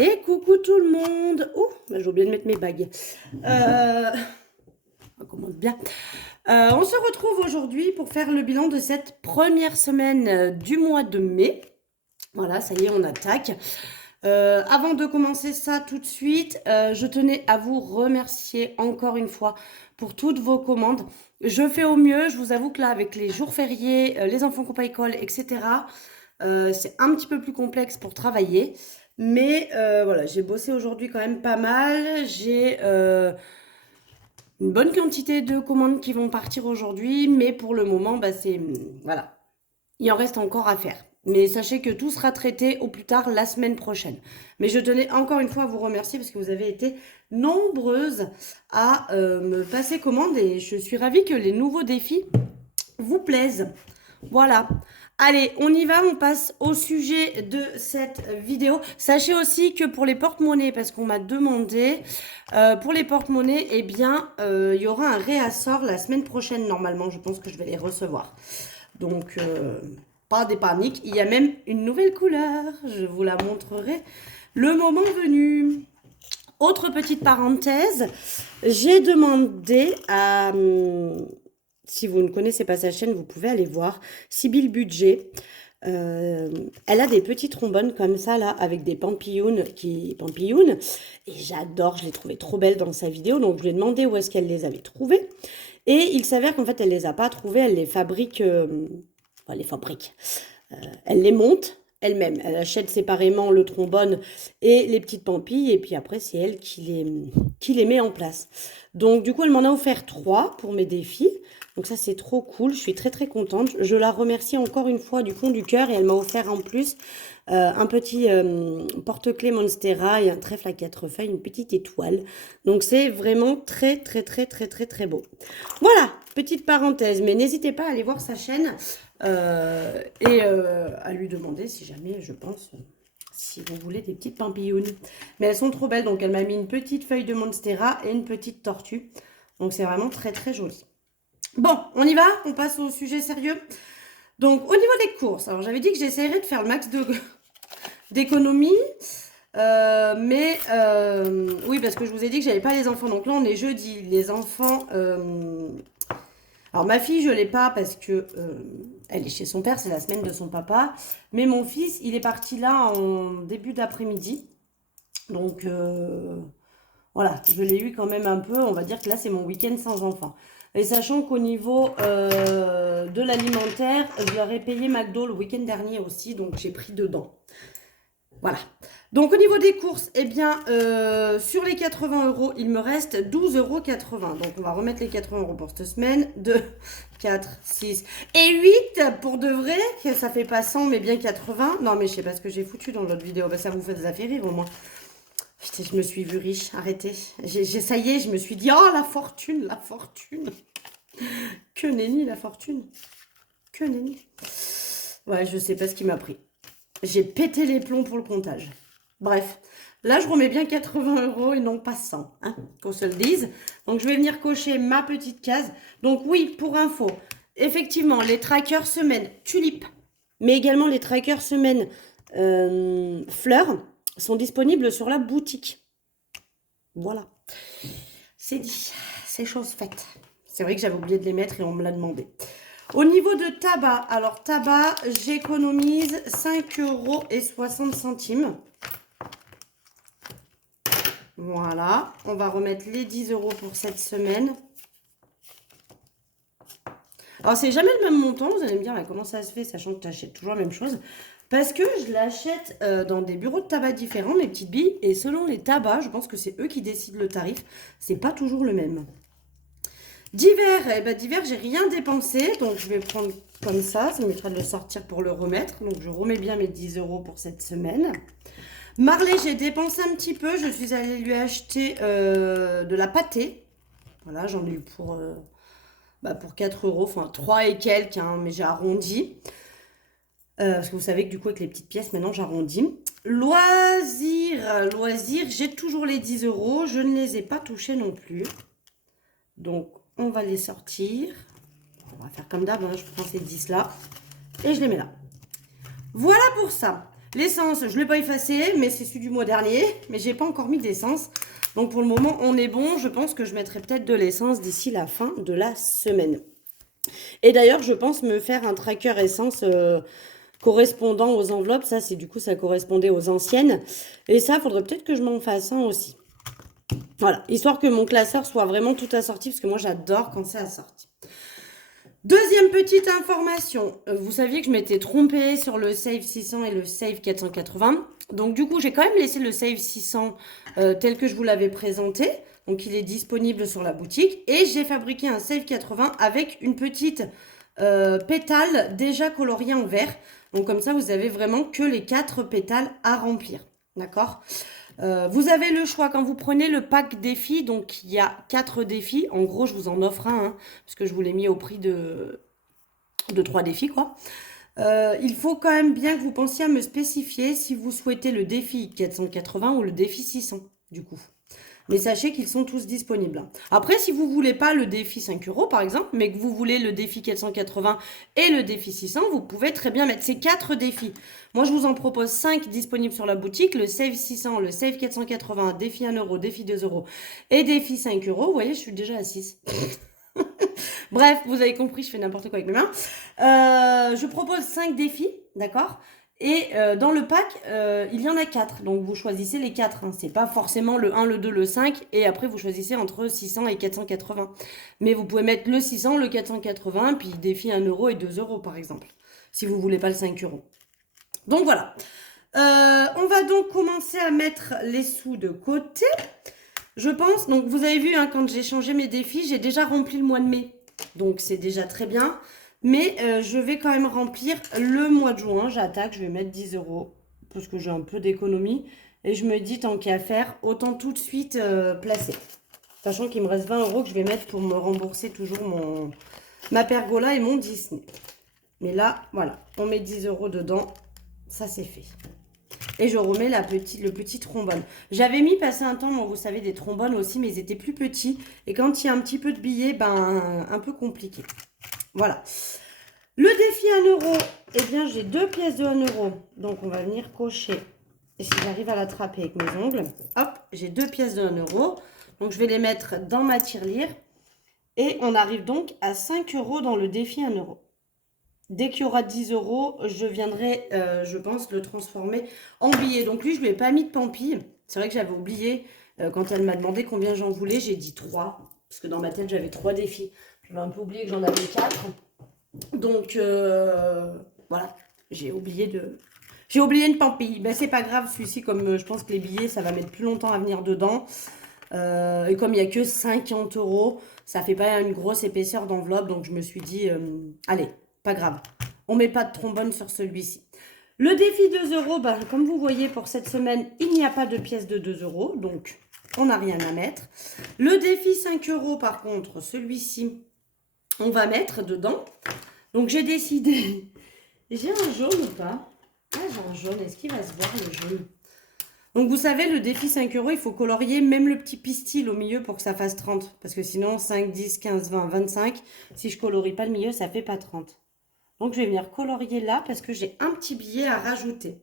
Et coucou tout le monde. Oh, j'ai oublié de mettre mes bagues. On commence bien. On se retrouve aujourd'hui pour faire le bilan de cette première semaine du mois de mai. Voilà, ça y est, on attaque. Avant de commencer ça tout de suite, je tenais à vous remercier encore une fois pour toutes vos commandes. Je fais au mieux, je vous avoue que là, avec les jours fériés, les enfants qui n'ont pas école, etc., c'est un petit peu plus complexe pour travailler. Mais voilà, j'ai bossé aujourd'hui quand même pas mal. J'ai une bonne quantité de commandes qui vont partir aujourd'hui. Mais pour le moment, bah, voilà, il en reste encore à faire. Mais sachez que tout sera traité au plus tard la semaine prochaine. Mais je tenais encore une fois à vous remercier parce que vous avez été nombreuses à me passer commande. Et je suis ravie que les nouveaux défis vous plaisent. Voilà. Allez, on y va, on passe au sujet de cette vidéo. Sachez aussi que pour les porte-monnaies, parce qu'on m'a demandé, pour les porte-monnaies, eh bien, il y aura un réassort la semaine prochaine, normalement. Je pense que je vais les recevoir. Donc, pas des paniques. Il y a même une nouvelle couleur. Je vous la montrerai le moment venu. Autre petite parenthèse, j'ai demandé à... si vous ne connaissez pas sa chaîne, vous pouvez aller voir. Sibylle Budget. Elle a des petits trombones comme ça, là, avec des pampillounes qui pampillonnent. Et j'adore, je l'ai trouvé trop belle dans sa vidéo. Donc, je lui ai demandé où est-ce qu'elle les avait trouvées. Et il s'avère qu'en fait, elle les a pas trouvées. Elle les fabrique... enfin, elle les fabrique. Elle les monte elle-même. Elle achète séparément le trombone et les petites pampilles. Et puis après, c'est elle qui les met en place. Donc, du coup, elle m'en a offert 3 pour mes défis. Donc ça, c'est trop cool. Je suis très, très contente. Je la remercie encore une fois du fond du cœur. Et elle m'a offert en plus un petit porte-clés Monstera et un trèfle à 4 feuilles, une petite étoile. Donc c'est vraiment très, très, très, très, très, très beau. Voilà, petite parenthèse. Mais n'hésitez pas à aller voir sa chaîne et à lui demander si jamais, je pense... si vous voulez des petites pampillounes. Mais elles sont trop belles. Donc, elle m'a mis une petite feuille de Monstera et une petite tortue. Donc, c'est vraiment très, très joli. Bon, on y va. On passe au sujet sérieux. Donc, au niveau des courses. Alors, j'avais dit que j'essaierais de faire le max d'économie. Oui, parce que je vous ai dit que j'avais pas les enfants. Donc là, on est jeudi. Les enfants... alors, ma fille, je l'ai pas parce que elle est chez son père, c'est la semaine de son papa. Mais mon fils, il est parti là en début d'après-midi. Donc, voilà, je l'ai eu quand même un peu. On va dire que là, c'est mon week-end sans enfant. Et sachant qu'au niveau de l'alimentaire, je leur ai payé McDo le week-end dernier aussi. Donc, j'ai pris dedans. Voilà. Donc, au niveau des courses, eh bien, sur les 80 €, il me reste 12,80 €. Donc, on va remettre les 80 € pour cette semaine. 2, 4, 6 et 8 pour de vrai. Ça fait pas 100, mais bien 80. Non, mais je sais pas ce que j'ai foutu dans l'autre vidéo. Bah, ça vous fait des affaires rire au moins. Putain, je me suis vue riche. Arrêtez. Ça y est, je me suis dit, oh, la fortune, la fortune. Que nenni, la fortune. Que nenni. Ouais, je sais pas ce qui m'a pris. J'ai pété les plombs pour le comptage. Bref, là, je remets bien 80 € et non pas 100, hein, qu'on se le dise. Donc, je vais venir cocher ma petite case. Donc, oui, pour info, effectivement, les trackers semaine tulipe, mais également les trackers semaine fleurs sont disponibles sur la boutique. Voilà, c'est dit, c'est chose faite. C'est vrai que j'avais oublié de les mettre et on me l'a demandé. Au niveau de tabac, alors tabac, j'économise 5,60 €. Voilà, on va remettre les 10 € pour cette semaine. Alors, c'est jamais le même montant, vous allez me dire, mais comment ça se fait, sachant que tu achètes toujours la même chose? Parce que je l'achète dans des bureaux de tabac différents, mes petites billes, et selon les tabacs, je pense que c'est eux qui décident le tarif. C'est pas toujours le même. D'hiver, eh ben, d'hiver, j'ai rien dépensé, donc je vais prendre comme ça me mettra de le sortir pour le remettre. Donc, je remets bien mes 10 € pour cette semaine. Marley, j'ai dépensé un petit peu. Je suis allée lui acheter de la pâtée. Voilà, j'en ai eu pour 4 €, enfin 3 et quelques, hein, mais j'ai arrondi. Parce que vous savez que du coup, avec les petites pièces, maintenant, j'arrondis. Loisirs, j'ai toujours les 10 €. Je ne les ai pas touchés non plus. Donc, on va les sortir. On va faire comme d'hab, hein, je prends ces 10 là et je les mets là. Voilà pour ça. L'essence, je ne l'ai pas effacé, mais c'est celui du mois dernier. Mais j'ai pas encore mis d'essence. Donc pour le moment, on est bon. Je pense que je mettrai peut-être de l'essence d'ici la fin de la semaine. Et d'ailleurs, je pense me faire un tracker essence correspondant aux enveloppes. Ça, c'est du coup, ça correspondait aux anciennes. Et ça, il faudrait peut-être que je m'en fasse un aussi. Voilà, histoire que mon classeur soit vraiment tout assorti, parce que moi, j'adore quand c'est assorti. Deuxième petite information, vous saviez que je m'étais trompée sur le Save 600 et le Save 480. Donc du coup, j'ai quand même laissé le Save 600 tel que je vous l'avais présenté. Donc il est disponible sur la boutique. Et j'ai fabriqué un Save 80 avec une petite pétale déjà coloriée en vert. Donc comme ça, vous avez vraiment que les 4 pétales à remplir. D'accord ? Vous avez le choix quand vous prenez le pack défi, donc il y a 4 défis. En gros, je vous en offre un, parce que je vous l'ai mis au prix de 3 défis, quoi. Il faut quand même bien que vous pensiez à me spécifier si vous souhaitez le défi 480 ou le défi 600, du coup. Mais sachez qu'ils sont tous disponibles. Après, si vous ne voulez pas le défi 5 € par exemple, mais que vous voulez le défi 480 et le défi 600, vous pouvez très bien mettre ces 4 défis. Moi, je vous en propose 5 disponibles sur la boutique. Le Save 600, le Save 480, défi 1 €, défi 2 € et défi 5 €. Vous voyez, je suis déjà à 6. Bref, vous avez compris, je fais n'importe quoi avec mes mains. Je propose 5 défis, d'accord ? Et dans le pack, il y en a 4. Donc vous choisissez les 4. Hein. C'est pas forcément le 1, le 2, le 5. Et après, vous choisissez entre 600 et 480. Mais vous pouvez mettre le 600, le 480, puis défi 1 € et 2 € par exemple. Si vous voulez pas le 5 €. Donc voilà. On va donc commencer à mettre les sous de côté. Je pense, donc vous avez vu, hein, quand j'ai changé mes défis, j'ai déjà rempli le mois de mai. Donc c'est déjà très bien. Mais je vais quand même remplir le mois de juin. J'attaque, je vais mettre 10 € parce que j'ai un peu d'économie. Et je me dis, tant qu'à faire, autant tout de suite placer. Sachant qu'il me reste 20 € que je vais mettre pour me rembourser toujours ma pergola et mon Disney. Mais là, voilà, on met 10 € dedans. Ça, c'est fait. Et je remets le petit trombone. J'avais mis passer un temps, moi, vous savez, des trombones aussi, mais ils étaient plus petits. Et quand il y a un petit peu de billets, ben, un peu compliqué. Voilà. Le défi 1 €, eh bien, j'ai 2 pièces de 1 €. Donc, on va venir cocher. Et si j'arrive à l'attraper avec mes ongles, hop, j'ai 2 pièces de 1 €. Donc, je vais les mettre dans ma tirelire. Et on arrive donc à 5 € dans le défi 1 €. Dès qu'il y aura 10 €, je viendrai, je pense, le transformer en billet. Donc, lui, je ne lui ai pas mis de pampille. C'est vrai que j'avais oublié. Quand elle m'a demandé combien j'en voulais, j'ai dit 3. Parce que dans ma tête, j'avais 3 défis. J'avais un peu oublié que j'en avais 4. Donc, voilà. J'ai oublié une pampille. Ben, c'est pas grave, celui-ci, comme je pense que les billets, ça va mettre plus longtemps à venir dedans. Et comme il n'y a que 50 €, ça fait pas une grosse épaisseur d'enveloppe. Donc, je me suis dit, allez, pas grave. On met pas de trombone sur celui-ci. Le défi 2 €, ben, comme vous voyez, pour cette semaine, il n'y a pas de pièce de 2 €. Donc, on n'a rien à mettre. Le défi 5 € par contre, celui-ci, on va mettre dedans. Donc, j'ai décidé... J'ai un jaune ou pas? Ah, j'ai un jaune. Est-ce qu'il va se voir, le jaune? Donc, vous savez, le défi 5 €, il faut colorier même le petit pistil au milieu pour que ça fasse 30. Parce que sinon, 5, 10, 15, 20, 25. Si je colorie pas le milieu, ça fait pas 30. Donc, je vais venir colorier là parce que j'ai un petit billet à rajouter.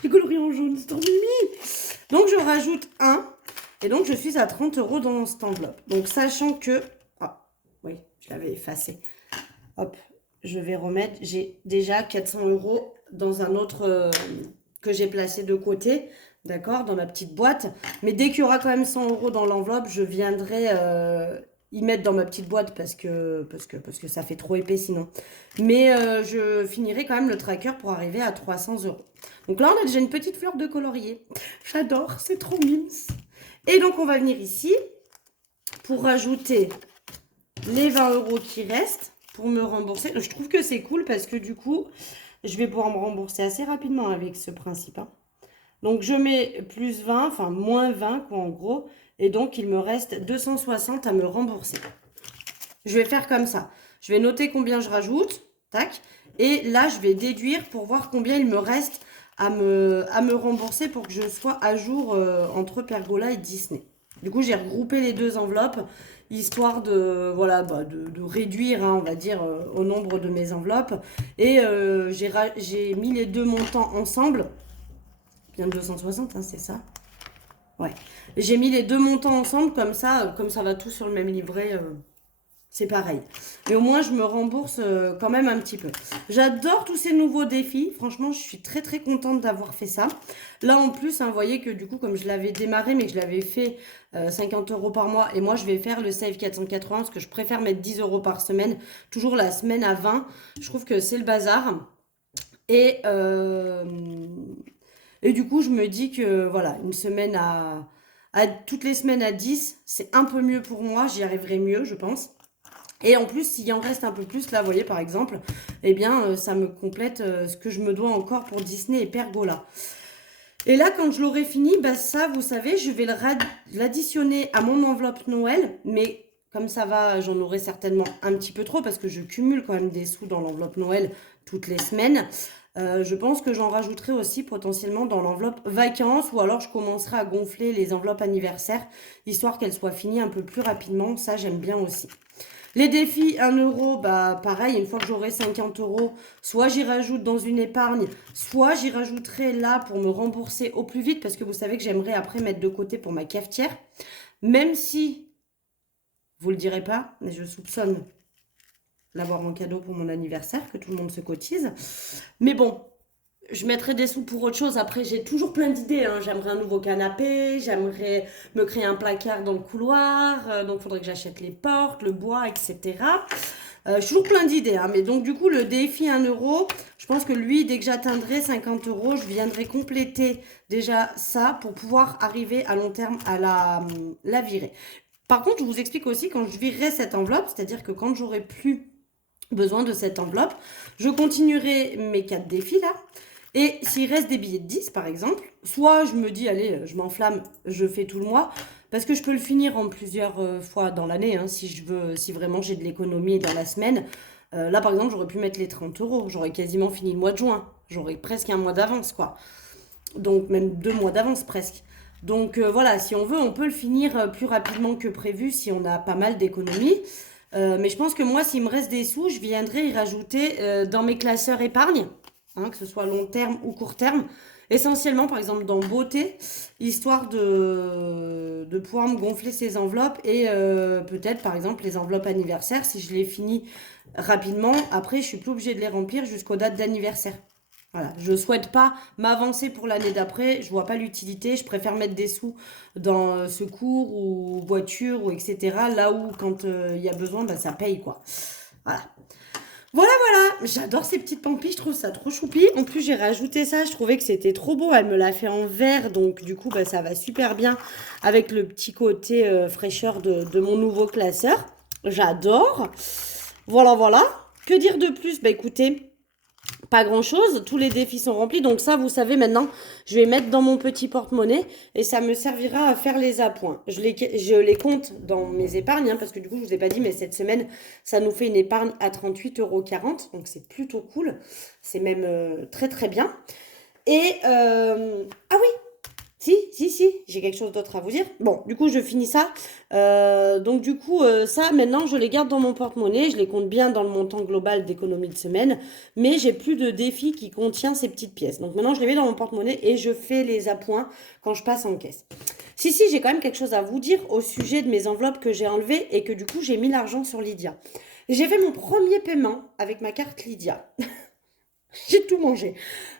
J'ai colorié en jaune, c'est trop mimi. Donc, je rajoute un. Et donc, je suis à 30 € dans cette enveloppe. Donc, sachant que... Ah, oui, je l'avais effacé. Hop, je vais remettre... J'ai déjà 400 € dans un autre que j'ai placé de côté. D'accord, dans ma petite boîte. Mais dès qu'il y aura quand même 100 € dans l'enveloppe, je viendrai y mettre dans ma petite boîte parce que ça fait trop épais sinon. Mais je finirai quand même le tracker pour arriver à 300 €. Donc là, on a déjà une petite fleur de colorier. J'adore, c'est trop mimes. Et donc, on va venir ici pour rajouter les 20 € qui restent pour me rembourser. Je trouve que c'est cool parce que du coup, je vais pouvoir me rembourser assez rapidement avec ce principe. Hein. Donc, je mets plus 20, enfin moins 20 quoi en gros. Et donc, il me reste 260 à me rembourser. Je vais faire comme ça. Je vais noter combien je rajoute. Tac. Et là, je vais déduire pour voir combien il me reste à me rembourser pour que je sois à jour entre Pergola et Disney. Du coup, j'ai regroupé les deux enveloppes, histoire de, voilà, de réduire, hein, on va dire, au nombre de mes enveloppes. Et j'ai mis les deux montants ensemble. Bien 260, hein, c'est ça? Ouais. J'ai mis les deux montants ensemble, comme ça va tout sur le même livret. C'est pareil. Mais au moins, je me rembourse quand même un petit peu. J'adore tous ces nouveaux défis. Franchement, je suis très très contente d'avoir fait ça. Là, en plus, hein, vous voyez que du coup, comme je l'avais démarré, mais que je l'avais fait 50 euros par mois, et moi, je vais faire le Save 480, parce que je préfère mettre 10 euros par semaine. Toujours la semaine à 20. Je trouve que c'est le bazar. Et, euh, et du coup, je me dis que voilà, une semaine toutes les semaines à 10, c'est un peu mieux pour moi. J'y arriverai mieux, je pense. Et en plus, s'il en reste un peu plus, là, vous voyez, par exemple, eh bien, ça me complète ce que je me dois encore pour Disney et Pergola. Et là, quand je l'aurai fini, bah, ça, vous savez, je vais l'additionner à mon enveloppe Noël. Mais comme ça va, j'en aurai certainement un petit peu trop parce que je cumule quand même des sous dans l'enveloppe Noël toutes les semaines. Je pense que j'en rajouterai aussi potentiellement dans l'enveloppe vacances ou alors je commencerai à gonfler les enveloppes anniversaires histoire qu'elles soient finies un peu plus rapidement. Ça, j'aime bien aussi. Les défis 1 euro, bah pareil, une fois que j'aurai 50 euros, soit j'y rajoute dans une épargne, soit j'y rajouterai là pour me rembourser au plus vite, parce que vous savez que j'aimerais après mettre de côté pour ma cafetière. Même si, vous le direz pas, mais je soupçonne l'avoir en cadeau pour mon anniversaire, que tout le monde se cotise. Mais bon, je mettrai des sous pour autre chose. Après, j'ai toujours plein d'idées, hein. J'aimerais un nouveau canapé, j'aimerais me créer un placard dans le couloir, donc il faudrait que j'achète les portes, le bois, etc. Je suis toujours plein d'idées, hein. Mais donc du coup, le défi 1 euro, je pense que lui, dès que j'atteindrai 50 euros, je viendrai compléter déjà ça pour pouvoir arriver à long terme à la virer. Par contre, je vous explique aussi quand je virerai cette enveloppe, c'est-à-dire que quand j'aurai plus besoin de cette enveloppe, je continuerai mes 4 défis là. Et s'il reste des billets de 10 par exemple, soit je me dis, allez, je m'enflamme, je fais tout le mois, parce que je peux le finir en plusieurs fois dans l'année, hein, si je veux, si vraiment j'ai de l'économie dans la semaine. Là par exemple, j'aurais pu mettre les 30 euros, j'aurais quasiment fini le mois de juin, j'aurais presque un mois d'avance, quoi. Donc même 2 mois d'avance presque. Donc voilà, si on veut, on peut le finir plus rapidement que prévu si on a pas mal d'économies. Mais je pense que moi, s'il me reste des sous, je viendrai y rajouter dans mes classeurs épargne, hein, que ce soit long terme ou court terme. Essentiellement, par exemple, dans beauté, histoire de pouvoir me gonfler ces enveloppes et peut-être, par exemple, les enveloppes anniversaires, si je les finis rapidement, après, je suis plus obligée de les remplir jusqu'aux dates d'anniversaire. Voilà, je souhaite pas m'avancer pour l'année d'après, je vois pas l'utilité, je préfère mettre des sous dans secours ou voiture ou etc. Là où quand il y a besoin, bah, ça paye quoi. Voilà. Voilà, voilà, j'adore ces petites pampis, je trouve ça trop choupi. En plus, j'ai rajouté ça, je trouvais que c'était trop beau. Elle me l'a fait en vert, donc du coup, bah, ça va super bien avec le petit côté fraîcheur de mon nouveau classeur. J'adore. Voilà, voilà. Que dire de plus? Bah écoutez, pas grand chose, tous les défis sont remplis, donc ça vous savez maintenant, je vais mettre dans mon petit porte-monnaie et ça me servira à faire les appoints. Je les compte dans mes épargnes, hein, parce que du coup je vous ai pas dit, mais cette semaine ça nous fait une épargne à 38,40 €, donc c'est plutôt cool, c'est même très très bien. Et ah oui, si, j'ai quelque chose d'autre à vous dire. Bon, du coup, je finis ça. Donc, du coup, ça, maintenant, je les garde dans mon porte-monnaie. Je les compte bien dans le montant global d'économie de semaine. Mais j'ai plus de défi qui contient ces petites pièces. Donc, maintenant, je les mets dans mon porte-monnaie et je fais les appoints quand je passe en caisse. Si, j'ai quand même quelque chose à vous dire au sujet de mes enveloppes que j'ai enlevées et que, du coup, j'ai mis l'argent sur Lydia. J'ai fait mon premier paiement avec ma carte Lydia. J'ai tout mangé.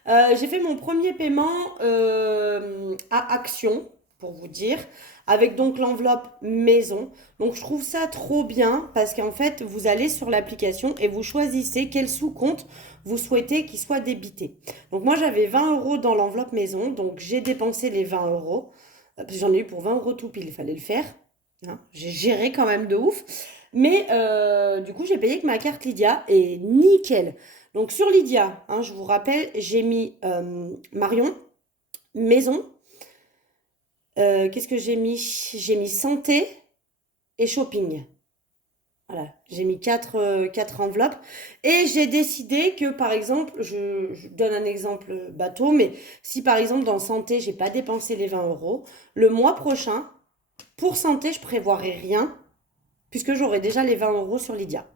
J'ai fait mon premier paiement à Action, pour vous dire, avec donc l'enveloppe maison. Donc je trouve ça trop bien parce qu'en fait, vous allez sur l'application et vous choisissez quel sous-compte vous souhaitez qu'il soit débité. Donc moi, j'avais 20 euros dans l'enveloppe maison, donc j'ai dépensé les 20 euros. Parce que j'en ai eu pour 20 euros tout pile, il fallait le faire. Hein. J'ai géré quand même de ouf. Mais du coup, j'ai payé avec ma carte Lydia et nickel. Donc sur Lydia, hein, je vous rappelle, j'ai mis Marion, maison. Qu'est-ce que j'ai mis? J'ai mis santé et shopping. Voilà, j'ai mis quatre enveloppes. Et j'ai décidé que, par exemple, je donne un exemple bateau, mais si par exemple dans santé, j'ai pas dépensé les 20 euros, le mois prochain, Pour santé, je prévoirai rien, puisque j'aurai déjà les 20 euros sur Lydia.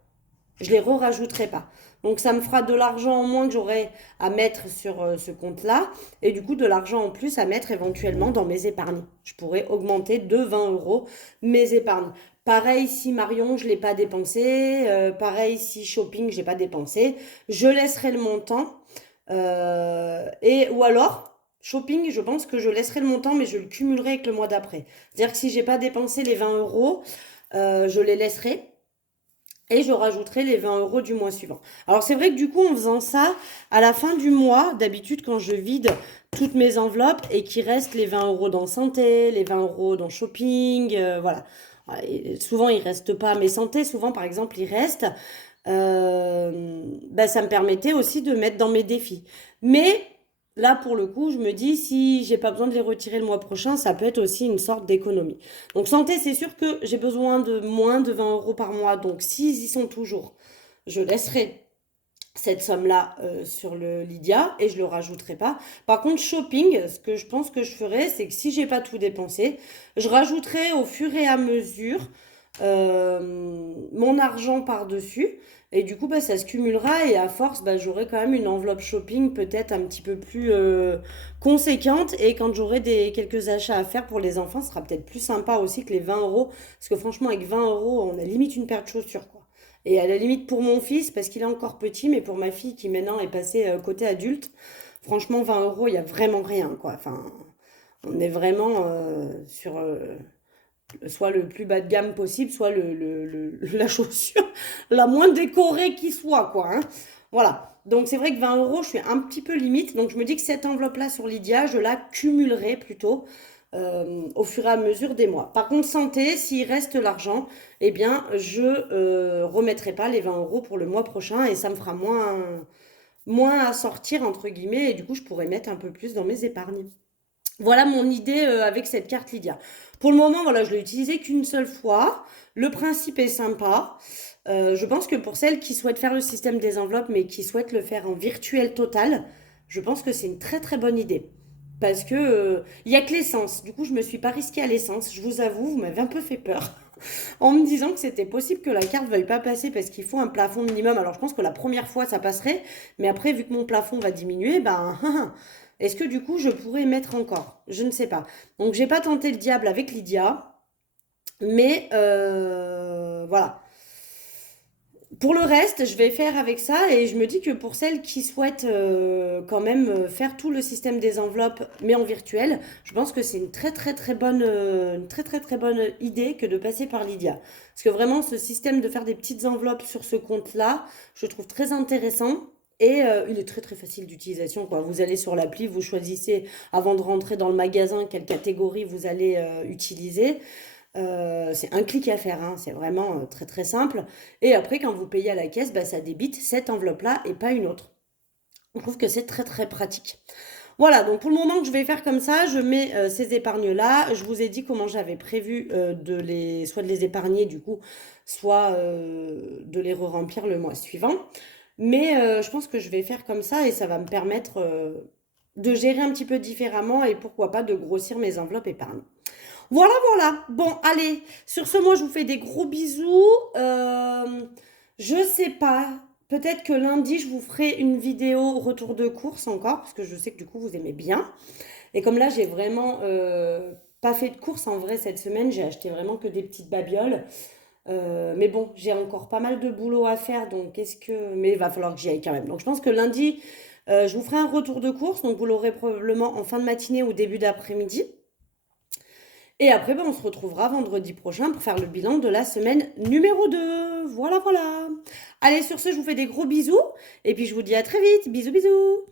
Je les rajouterai pas. Donc ça me fera de l'argent en moins que j'aurai à mettre sur ce compte-là et du coup de l'argent en plus à mettre éventuellement dans mes épargnes. Je pourrais augmenter de 20 euros mes épargnes. Pareil si Marion, je ne l'ai pas dépensé. Pareil si shopping, je n'ai pas dépensé. Je laisserai le montant. Ou alors, shopping, je pense que je laisserai le montant, mais je le cumulerai avec le mois d'après. C'est-à-dire que si j'ai pas dépensé les 20 euros, je les laisserai et je rajouterai les 20 euros du mois suivant. Alors c'est vrai que du coup en faisant ça, à la fin du mois, d'habitude quand je vide toutes mes enveloppes et qu'il reste les 20 euros dans santé, les 20 euros dans shopping, voilà. Et souvent il reste pas, mais santé souvent par exemple il reste, bah, ça me permettait aussi de mettre dans mes défis. Mais là, pour le coup, je me dis, si j'ai pas besoin de les retirer le mois prochain, ça peut être aussi une sorte d'économie. Donc, santé, c'est sûr que j'ai besoin de moins de 20 euros par mois. Donc, s'ils y sont toujours, je laisserai cette somme-là sur le Lydia et je le rajouterai pas. Par contre, shopping, ce que je pense que je ferai, c'est que si j'ai pas tout dépensé, je rajouterai au fur et à mesure mon argent par-dessus. Et du coup, bah, ça se cumulera et à force, bah, j'aurai quand même une enveloppe shopping peut-être un petit peu plus conséquente. Et quand j'aurai quelques achats à faire pour les enfants, ce sera peut-être plus sympa aussi que les 20 euros. Parce que franchement, avec 20 euros, on a limite une paire de chaussures, quoi. Et à la limite pour mon fils, parce qu'il est encore petit, mais pour ma fille qui maintenant est passée côté adulte, franchement, 20 euros, il n'y a vraiment rien, quoi. Enfin, on est vraiment sur soit le plus bas de gamme possible, soit la chaussure la moins décorée qui soit, quoi. Hein. Voilà. Donc c'est vrai que 20 euros, je suis un petit peu limite. Donc je me dis que cette enveloppe-là sur Lydia, je la cumulerai plutôt au fur et à mesure des mois. Par contre, santé, s'il reste l'argent, eh bien, je remettrai pas les 20 euros pour le mois prochain et ça me fera moins à sortir, entre guillemets, et du coup, je pourrais mettre un peu plus dans mes épargnes. Voilà mon idée avec cette carte Lydia. Pour le moment, voilà, je l'ai utilisée qu'une seule fois. Le principe est sympa. Je pense que pour celles qui souhaitent faire le système des enveloppes, mais qui souhaitent le faire en virtuel total, je pense que c'est une très très bonne idée. Parce que il y a que l'essence. Du coup, je me suis pas risquée à l'essence. Je vous avoue, vous m'avez un peu fait peur en me disant que c'était possible que la carte veuille pas passer parce qu'il faut un plafond minimum. Alors, je pense que la première fois, ça passerait, mais après, vu que mon plafond va diminuer, ben, est-ce que du coup, je pourrais mettre encore? Je ne sais pas. Donc, j'ai pas tenté le diable avec Lydia, mais voilà. Pour le reste, je vais faire avec ça et je me dis que pour celles qui souhaitent quand même faire tout le système des enveloppes mais en virtuel, je pense que c'est une très très très bonne une très très très bonne idée que de passer par Lydia. Parce que vraiment ce système de faire des petites enveloppes sur ce compte-là, je le trouve très intéressant. Et il est très très facile d'utilisation, quoi. Vous allez sur l'appli, vous choisissez avant de rentrer dans le magasin quelle catégorie vous allez utiliser. C'est un clic à faire, hein, c'est vraiment très très simple. Et après, quand vous payez à la caisse, bah, ça débite cette enveloppe-là et pas une autre. Je trouve que c'est très très pratique. Voilà, donc pour le moment que je vais faire comme ça, je mets ces épargnes-là. Je vous ai dit comment j'avais prévu soit de les épargner du coup, soit de les re-remplir le mois suivant. Mais je pense que je vais faire comme ça et ça va me permettre de gérer un petit peu différemment et pourquoi pas de grossir mes enveloppes épargne. Voilà, voilà. Bon, allez. Sur ce, moi, je vous fais des gros bisous. Je sais pas. Peut-être que lundi, je vous ferai une vidéo retour de course encore, parce que je sais que du coup, vous aimez bien. Et comme là, j'ai vraiment pas fait de course en vrai cette semaine, j'ai acheté vraiment que des petites babioles. Mais bon, j'ai encore pas mal de boulot à faire, donc qu'est-ce que... Mais il va falloir que j'y aille quand même. Donc je pense que lundi, je vous ferai un retour de course, donc vous l'aurez probablement en fin de matinée ou début d'après-midi. Et après, ben, on se retrouvera vendredi prochain pour faire le bilan de la semaine numéro 2. Voilà, voilà. Allez, sur ce, je vous fais des gros bisous. Et puis, je vous dis à très vite. Bisous, bisous.